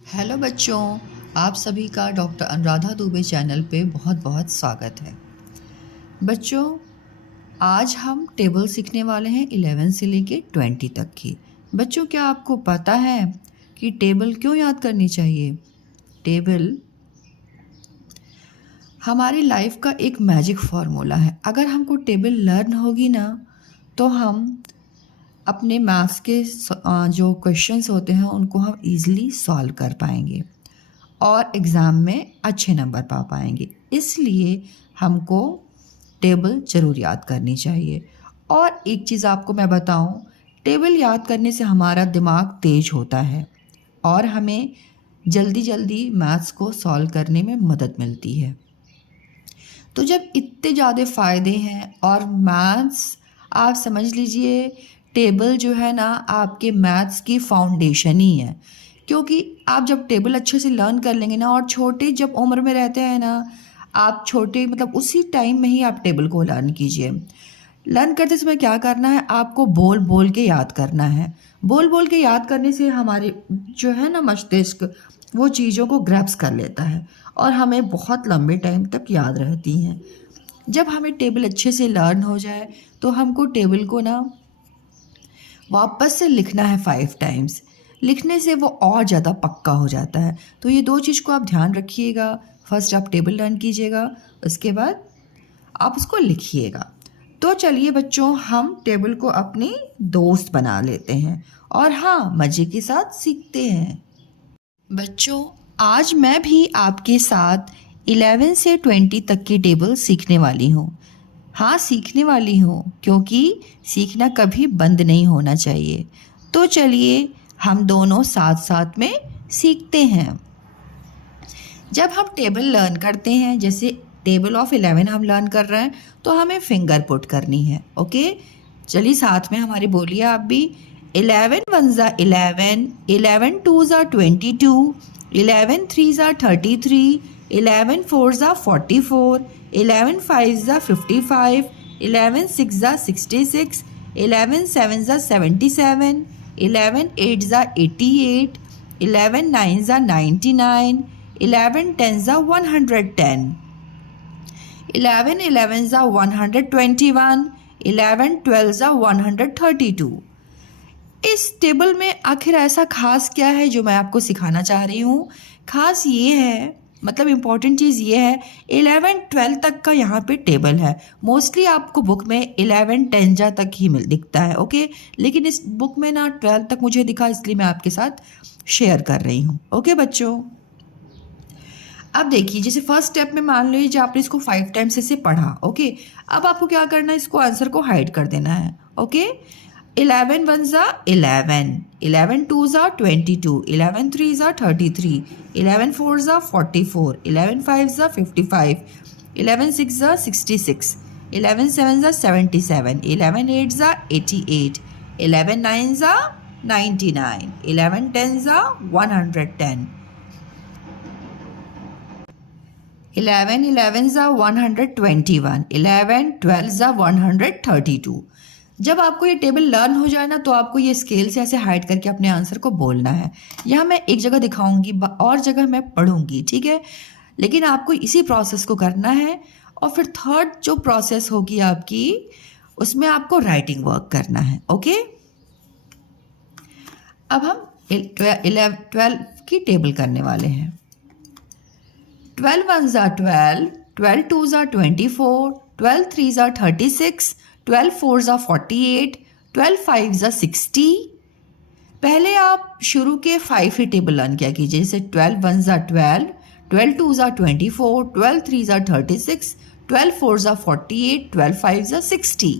Hello बच्चों, आप सभी का डॉक्टर अनुराधा दुबे चैनल पे बहुत बहुत स्वागत है। बच्चों, आज हम टेबल सीखने वाले हैं 11 से लेके 20 तक की। बच्चों, क्या आपको पता है कि टेबल क्यों याद करनी चाहिए? टेबल हमारी लाइफ का एक मैजिक फार्मूला है। अगर हमको टेबल लर्न होगी ना, तो हम अपने मैथ्स के जो क्वेश्चंस होते हैं उनको हम इजीली सॉल्व कर पाएंगे और एग्ज़ाम में अच्छे नंबर पा पाएंगे। इसलिए हमको टेबल ज़रूर याद करनी चाहिए। और एक चीज़ आपको मैं बताऊं, टेबल याद करने से हमारा दिमाग तेज होता है और हमें जल्दी जल्दी मैथ्स को सॉल्व करने में मदद मिलती है। तो जब इतने ज़्यादा फ़ायदे हैं और मैथ्स, आप समझ लीजिए टेबल जो है ना आपके मैथ्स की फाउंडेशन ही है। क्योंकि आप जब टेबल अच्छे से लर्न कर लेंगे ना, और छोटे जब उम्र में रहते हैं ना, आप छोटे मतलब उसी टाइम में ही आप टेबल को लर्न कीजिए। लर्न करते समय क्या करना है, आपको बोल बोल के याद करना है। बोल बोल के याद करने से हमारे जो है ना मस्तिष्क वो चीज़ों को ग्रैप्स कर लेता है और हमें बहुत लंबे टाइम तक याद रहती हैं। जब हमें टेबल अच्छे से लर्न हो जाए तो हमको टेबल को ना वापस से लिखना है 5 टाइम्स। लिखने से वो और ज़्यादा पक्का हो जाता है। तो ये दो चीज़ को आप ध्यान रखिएगा। फर्स्ट आप टेबल लर्न कीजिएगा, उसके बाद आप उसको लिखिएगा। तो चलिए बच्चों, हम टेबल को अपनी दोस्त बना लेते हैं और हाँ, मज़े के साथ सीखते हैं। बच्चों, आज मैं भी आपके साथ 11 से 20 तक की टेबल सीखने वाली हूँ। हाँ, सीखने वाली हूँ, क्योंकि सीखना कभी बंद नहीं होना चाहिए। तो चलिए हम दोनों साथ साथ में सीखते हैं। जब हम टेबल लर्न करते हैं, जैसे टेबल ऑफ 11 हम लर्न कर रहे हैं, तो हमें फिंगर पुट करनी है। ओके, चलिए साथ में हमारी बोलिए आप भी। 11 वन ज़ा 11, 11 टू ज़ा 22, 11 थ्री ज़ा 33, 11 फोर ज़ा 44, 11 फाइव ज़ा 55, 11 सिक्स ज़ा 66, 11 सेवन ज़ा 77, 11 एट ज़ा 88, 11 नाइन ज़ा 99, 11 10 ज़ा 110, 11 11 ज़ा 121, 11 12 ज़ा 132। इस टेबल में आखिर ऐसा खास क्या है जो मैं आपको सिखाना चाह रही हूँ? खास ये है, मतलब इम्पॉर्टेंट चीज़ ये है, 11 12 तक का यहाँ पे टेबल है। मोस्टली आपको बुक में 11 10 जा तक ही दिखता है। ओके, लेकिन इस बुक में ना 12 तक मुझे दिखा, इसलिए मैं आपके साथ शेयर कर रही हूँ। ओके बच्चों, अब देखिए, जैसे फर्स्ट स्टेप में मान लीजिए आपने इसको 5 टाइम्स ऐसे पढ़ा। ओके, अब आपको क्या करना है, इसको आंसर को हाइड कर देना है। ओके, 11 वन ज़ा 11, 11 टू ज़ा 22, 11 थ्री ज़ा 33, 11 फोर ज़ा 44, 11 फाइव ज़ा 55, 11 सिक्स ज़ा 66, 11 सेवन ज़ा 77, 11 एट ज़ा 88, 11 नाइन ज़ा 99, 11 10 ज़ा 110, 11 11 ज़ा 121, 11 12 ज़ा 132। जब आपको ये टेबल लर्न हो जाए ना, तो आपको ये स्केल से ऐसे हाइड करके अपने आंसर को बोलना है। यहाँ मैं एक जगह दिखाऊंगी और जगह मैं पढ़ूंगी, ठीक है? लेकिन आपको इसी प्रोसेस को करना है। और फिर थर्ड जो प्रोसेस होगी आपकी, उसमें आपको राइटिंग वर्क करना है। ओके, अब हम 12 की टेबल करने वाले हैं। 12 वन ज़ा 12, 12 टू ज़ा 24, 12 थ्री ज़ा 36, 12 फोर ज़ा 48, 12 फाइव ज़ा 60। पहले आप शुरू के 5 ही टेबल लर्न किया कीजिए, जैसे 12 वन ज़ा 12, 12 टू ज़ा 24, 12 थ्री ज़ा 36, 12 फोर ज़ा 48, 12 फाइव ज़ा 60।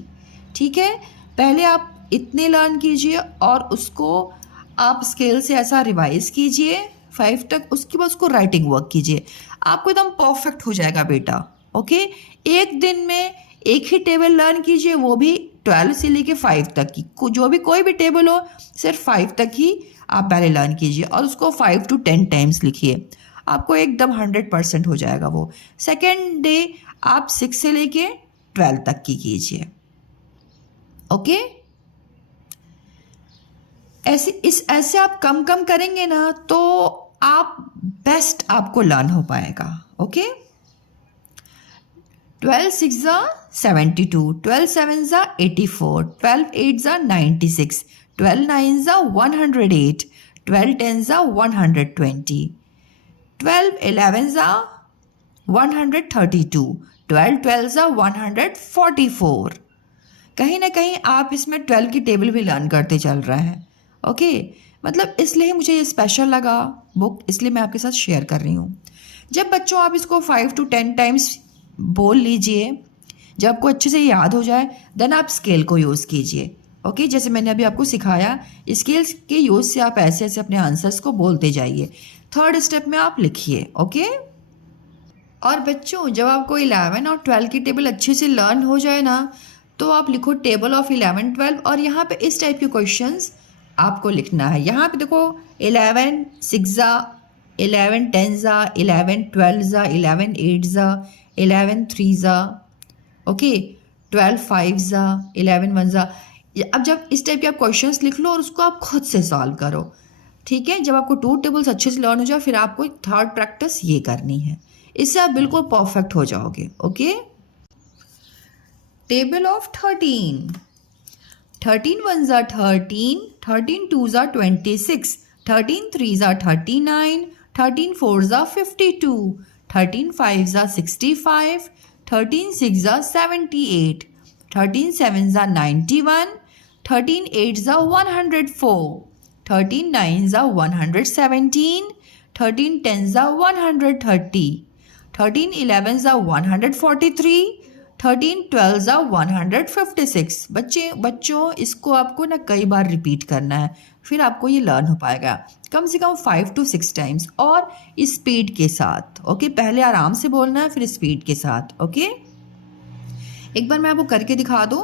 ठीक है, पहले आप इतने लर्न कीजिए और उसको आप स्केल से ऐसा रिवाइज कीजिए 5 तक। उसके बाद उसको राइटिंग वर्क कीजिए, आपको एकदम परफेक्ट हो जाएगा बेटा। ओके, एक दिन में एक ही टेबल लर्न कीजिए, वो भी 12 से लेके 5 तक की, जो भी कोई भी टेबल हो, सिर्फ 5 तक ही आप पहले लर्न कीजिए और उसको 5 to 10 टाइम्स लिखिए। आपको एकदम 100% हो जाएगा वो। सेकेंड डे आप 6 से लेके 12 तक की कीजिए। ओके, ऐसे आप कम कम करेंगे ना, तो आप आप बेस्ट आपको लर्न हो पाएगा। ओके, 12 6 72, 12 7 84, 12 8 96, 12 9 108, 12 10 120, 12 11 132, 12 12 144। कहीं ना कहीं आप इसमें 12 की टेबल भी लर्न करते चल रहे हैं। ओके, मतलब इसलिए मुझे ये स्पेशल लगा बुक, इसलिए मैं आपके साथ शेयर कर रही हूँ। जब बच्चों आप इसको 5 to 10 टाइम्स बोल लीजिए, जब आपको अच्छे से याद हो जाए, देन आप स्केल को यूज़ कीजिए। ओके, जैसे मैंने अभी आपको सिखाया, स्केल के यूज़ से आप ऐसे ऐसे अपने आंसर्स को बोलते जाइए। थर्ड स्टेप में आप लिखिए। ओके, और बच्चों जब आपको 11 और 12 की टेबल अच्छे से लर्न हो जाए ना, तो आप लिखो टेबल ऑफ 11 12, और यहाँ पे इस टाइप के क्वेश्चंस आपको लिखना है। यहाँ पे देखो 11 6 11 10 11 12 11 8 11 3 ओके, 12 5 11 1। अब जब इस टाइप के आप क्वेश्चंस लिख लो और उसको आप खुद से सॉल्व करो। ठीक है, जब आपको 2 टेबल्स अच्छे से लर्न हो जाए, फिर आपको थर्ड प्रैक्टिस ये करनी है। इससे आप बिल्कुल परफेक्ट हो जाओगे। Okay, table of 13, 13 1 13, 13 2 26, 13 3 39, 13 4 52, 13 5 65, 13 6 78, 13 7 91, 13 8 104, 13 9 117, 13 10 130, 13 11 143, 13 12 156। बच्चों इसको आपको ना कई बार रिपीट करना है, फिर आपको ये लर्न हो पाएगा कम से कम 5 to 6 टाइम्स, और स्पीड के साथ। ओके, पहले आराम से बोलना है, फिर स्पीड के साथ। ओके, एक बार मैं आपको करके दिखा दूँ।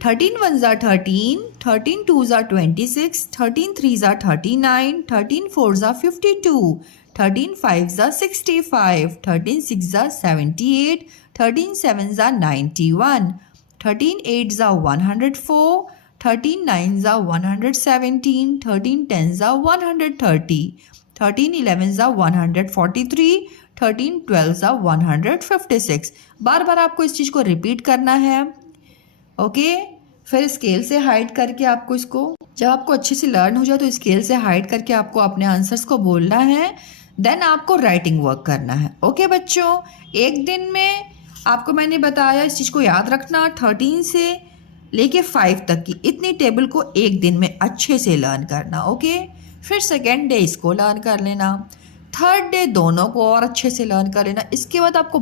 13 1 13, 13 2 26, 13 3 39, 13 4 52, 13 5 65, 13 6 78, 13 7 91, 13 8 104, 13 9 117, 13 10 130, 13 11 143, 13 12 156। बार बार आपको इस चीज़ को रिपीट करना है। ओके, फिर स्केल से हाइड करके आपको इसको, जब आपको अच्छे से लर्न हो जाए तो स्केल से हाइड करके आपको अपने आंसर्स को बोलना है। देन आपको राइटिंग वर्क करना है। ओके बच्चों, एक दिन में आपको मैंने बताया इस चीज़ को याद रखना, 13 से लेके 5 तक की इतनी टेबल को एक दिन में अच्छे से लर्न करना। ओके, फिर सेकेंड डे इसको लर्न कर लेना, थर्ड डे दोनों को और अच्छे से लर्न कर लेना। इसके बाद आपको,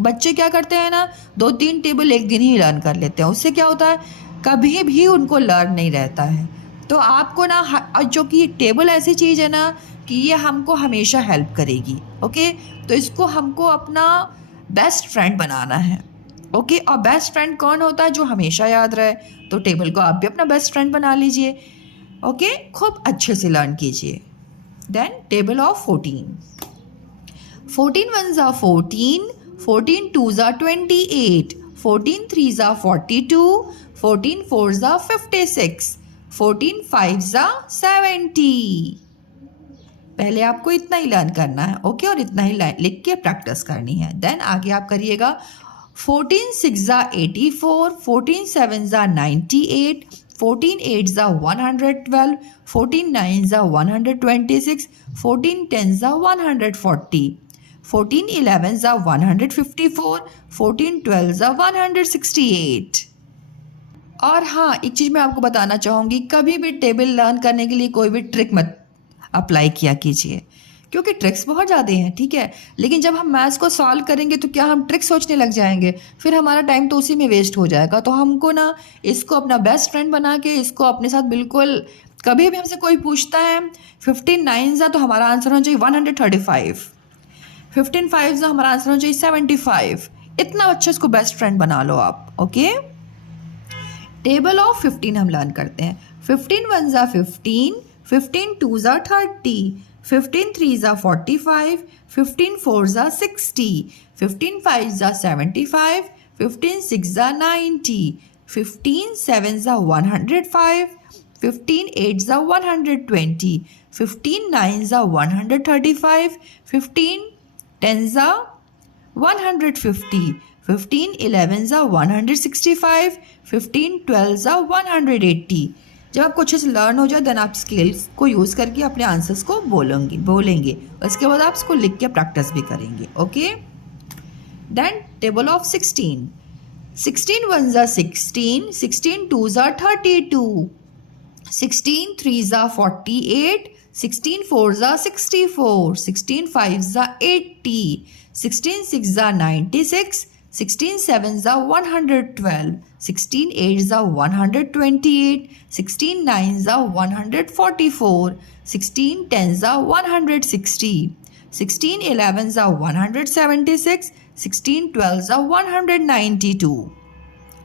बच्चे क्या करते हैं ना, 2-3 टेबल एक दिन ही लर्न कर लेते हैं, उससे क्या होता है कभी भी उनको लर्न नहीं रहता है। तो आपको ना, जो कि टेबल ऐसी चीज़ है ना कि ये हमको हमेशा हेल्प करेगी। ओके, तो इसको हमको अपना बेस्ट फ्रेंड बनाना है। ओके, और बेस्ट फ्रेंड कौन होता है, जो हमेशा याद रहे। तो टेबल को आप भी अपना बेस्ट फ्रेंड बना लीजिए। ओके, खूब अच्छे से लर्न कीजिए। Then table of 14. 14 1s are 14, 14 2s are 28, 14 3s are 42, 14 4s are 56, 14 5s are 70। पहले आपको इतना ही लर्न करना है। ओके, और इतना ही लिख के प्रैक्टिस करनी है। देन आगे आप करिएगा 14 6s are 84, 14 7s are 98, 14 8s are 112, 14 9s are 126, 14 10s are 140, 14 11s are 154, 14 12s are 168। और हाँ, एक चीज़ मैं आपको बताना चाहूँगी, कभी भी टेबल लर्न करने के लिए कोई भी ट्रिक मत अप्लाई किया कीजिए, क्योंकि ट्रिक्स बहुत ज़्यादा हैं। ठीक है, लेकिन जब हम मैथ्स को सॉल्व करेंगे तो क्या हम ट्रिक सोचने लग जाएंगे, फिर हमारा टाइम तो उसी में वेस्ट हो जाएगा। तो हमको ना इसको अपना बेस्ट फ्रेंड बना के इसको अपने साथ बिल्कुल, कभी भी हमसे कोई पूछता है 15 9 तो हमारा आंसर होना चाहिए 135, 15 5 हमारा आंसर होना चाहिए 75। इतना अच्छा इसको बेस्ट फ्रेंड बना लो आप। ओके, टेबल ऑफ 15 हम लर्न करते हैं। 15 1s are 15, 15 2s are 30, 15 3s are 45, 15 4s are 60, 15 5s are 75, 15 6s are 90, 15 7s are 105, 15 8s are 120, 15 9s are 135, 15 10s are 150, 15 11s are 165, 15 12s are 180। जब आपको अच्छे से लर्न हो जाए देन आप स्केल्स को यूज़ करके अपने आंसर्स को बोलेंगे। उसके बाद आप इसको लिख के प्रैक्टिस भी करेंगे। Okay, then table of 16, 16 1s are 16, 16 2s are 32, 16 3s are 48, 16 4s are 64, 16 5s are 80, 16 6s are 96, 16 7s are 112, 16 8s are 128, 16 9s are 144, 16 10s are 160, 16 11s are 176, 16 12s are 192।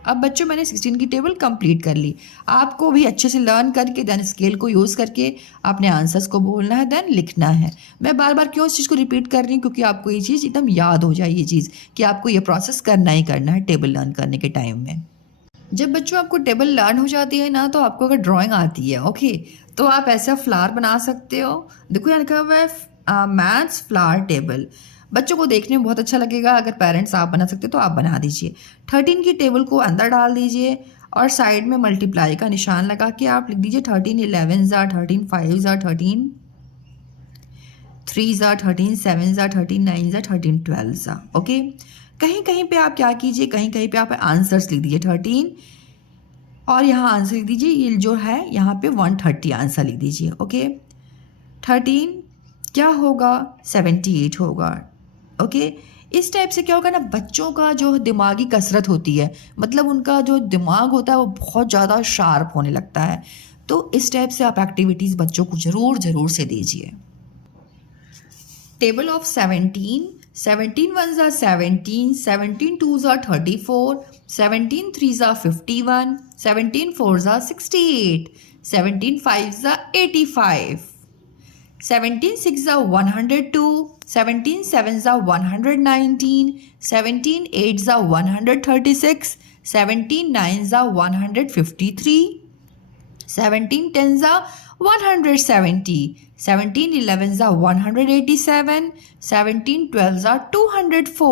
अब बच्चों मैंने 16 की टेबल कंप्लीट कर ली। आपको भी अच्छे से लर्न करके देन स्केल को यूज़ करके अपने आंसर्स को बोलना है देन लिखना है। मैं बार बार क्यों इस चीज़ को रिपीट कर रही हूँ, क्योंकि आपको ये चीज़ एकदम याद हो जाए, ये चीज़ कि आपको ये प्रोसेस करना ही करना है टेबल लर्न करने के टाइम में। जब बच्चों आपको टेबल लर्न हो जाती है ना, तो आपको अगर ड्राइंग आती है ओके, तो आप ऐसा फ्लावर बना सकते हो। देखो यहाँ लिखा हुआ है मैथ्स फ्लावर टेबल। बच्चों को देखने में बहुत अच्छा लगेगा। अगर पेरेंट्स आप बना सकते तो आप बना दीजिए। 13 की टेबल को अंदर डाल दीजिए और साइड में मल्टीप्लाई का निशान लगा के आप लिख दीजिए 13 11s are 13 5s are 13 3s are 13 7s are 13 9s are 13 12s are। Okay, कहीं कहीं पे आप क्या कीजिए, कहीं कहीं पे आप आंसर्स लिख दीजिए 13 और यहाँ आंसर लिख दीजिए, ये जो है यहाँ पे 130 आंसर लिख दीजिए। ओके, 13 क्या होगा 78 होगा। ओके, इस टाइप से क्या होगा ना, बच्चों का जो दिमागी कसरत होती है, मतलब उनका जो दिमाग होता है वो बहुत ज़्यादा शार्प होने लगता है। तो इस टाइप से आप एक्टिविटीज़ बच्चों को ज़रूर से दीजिए। Table of 17, 17 1s are 17, 17 2s are 34, 17 3s are 51, 17 4s are 68, 17 5s are 85, 17 6s are 102, 17 7s are 119, 17 8s are 136, 17 9s are 153, 17 10s are 170, 17 11s are 187, 17 12s are 204।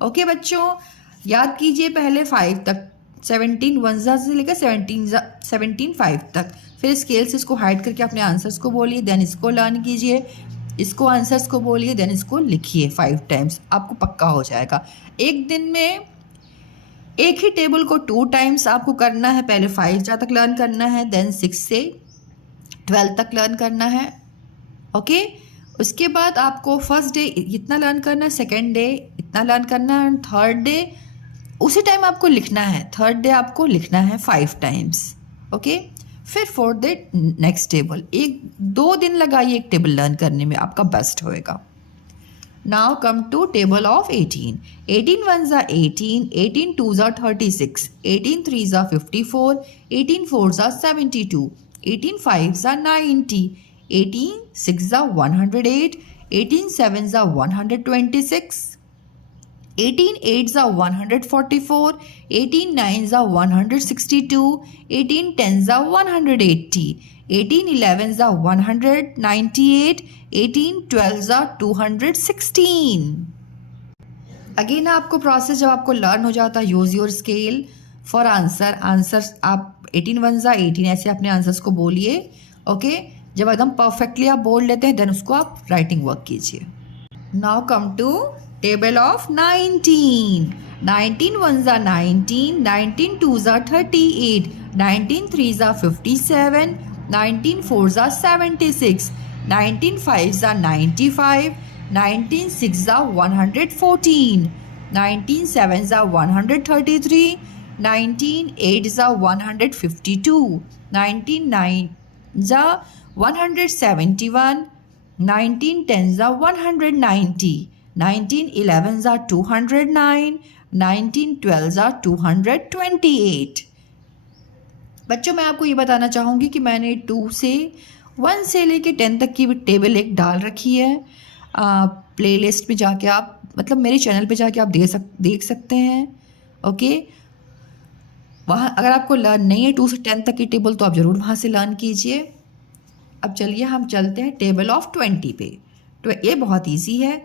Okay बच्चों, याद कीजिए पहले 5 तक, 17 1s से लेकर 17 5 तक, फिर स्केल से इसको हाइड करके अपने आंसर्स को बोलिए, देन इसको लर्न कीजिए, इसको आंसर्स को बोलिए, देन इसको लिखिए 5 टाइम्स, आपको पक्का हो जाएगा। एक दिन में एक ही टेबल को 2 टाइम्स आपको करना है। पहले 5 जहाँ तक लर्न करना है, देन 6 से 12 तक लर्न करना है। ओके, उसके बाद आपको फर्स्ट डे इतना लर्न करना है, सेकेंड डे इतना लर्न करना है, थर्ड डे उसी टाइम आपको लिखना है, थर्ड डे आपको लिखना है 5 टाइम्स। ओके, फिर फोर्थ डे नेक्स्ट टेबल। 1-2 दिन लगाइए एक टेबल लर्न करने में, आपका बेस्ट होएगा। Now come to table of 18. 18 1s are 18, 18 2s are 36, 18 3s are 54, 18 4s are 72, 18 5s are 90, 18 6s are 108, 18 7s are 126, 18 8s are 144, 18 9s are 162, 18 10s are 180, 18 11s are 198, 18 12s are 216। Again आपको process जब आपको learn हो जाता है, use your scale for answers आप 18 1s are 18 ऐसे अपने answers को बोलिए। ओके, जब एकदम परफेक्टली आप बोल लेते हैं देन उसको आप राइटिंग वर्क कीजिए। Now come to table of 19, 19 1s are 19, 19 2s are 38, 19 3s are 57, 19 4s are 76, 19 5s are 95, 19 6s are 114, 19 7s are 133, 19 8s are 152, 19 9s are 171, 19 10s are 190, 19 11s are 209, 19 12s are 228। बच्चों मैं आपको ये बताना चाहूँगी कि मैंने 1 से लेके 10 तक की टेबल एक डाल रखी है। प्लेलिस्ट में जाके आप, मतलब मेरे चैनल पे जाके आप देख सकते हैं। ओके, वहाँ अगर आपको लर्न नहीं है 2 से 10 तक की टेबल तो आप ज़रूर वहाँ से लर्न कीजिए। अब चलिए हम चलते हैं टेबल ऑफ 20 पे। तो ये बहुत इजी है।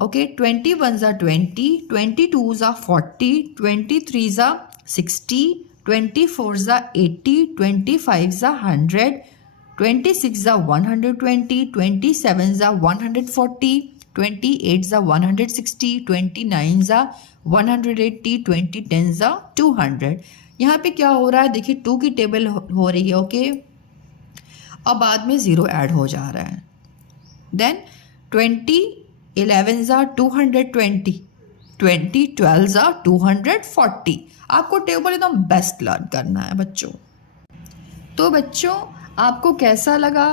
ओके, 21 ज़ा 20, 22 ज़ा 40, 23 ज़ा 60, 24 ज़ा 80, 25 ज़ा 100, 26 ज़ा 120, 27 ज़ा 140, 28 ज़ा 160, 29 ज़ा 180, 20 10 ज़ा 200। यहाँ पे क्या हो रहा है देखिए, 2 की टेबल हो रही है। ओके, और बाद में 0 ऐड हो जा रहा है। देन 20 11 ज़ा 220, 20 12 ज़ा 240। आपको टेबल एकदम बेस्ट लर्न करना है बच्चों। तो बच्चों, आपको कैसा लगा?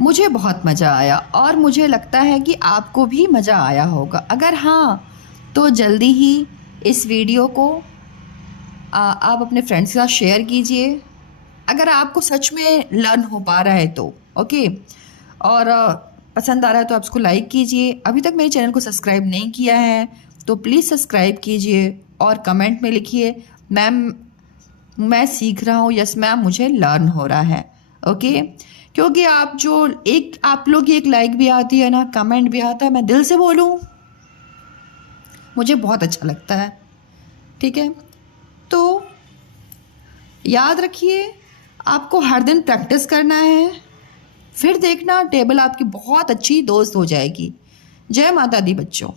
मुझे बहुत मज़ा आया और मुझे लगता है कि आपको भी मज़ा आया होगा। अगर हाँ, तो जल्दी ही इस वीडियो को आप अपने फ्रेंड्स के साथ शेयर कीजिए, अगर आपको सच में लर्न हो पा रहा है तो। ओके, और पसंद आ रहा है तो आप उसको लाइक कीजिए। अभी तक मेरे चैनल को सब्सक्राइब नहीं किया है तो प्लीज़ सब्सक्राइब कीजिए और कमेंट में लिखिए, मैम मैं सीख रहा हूँ, यस मैम मुझे लर्न हो रहा है। ओके, क्योंकि आप लोग की एक लाइक भी आती है ना, कमेंट भी आता है, मैं दिल से बोलूँ, मुझे बहुत अच्छा लगता है। ठीक है, तो याद रखिए, आपको हर दिन प्रैक्टिस करना है, फिर देखना टेबल आपकी बहुत अच्छी दोस्त हो जाएगी। जय माता दी बच्चों।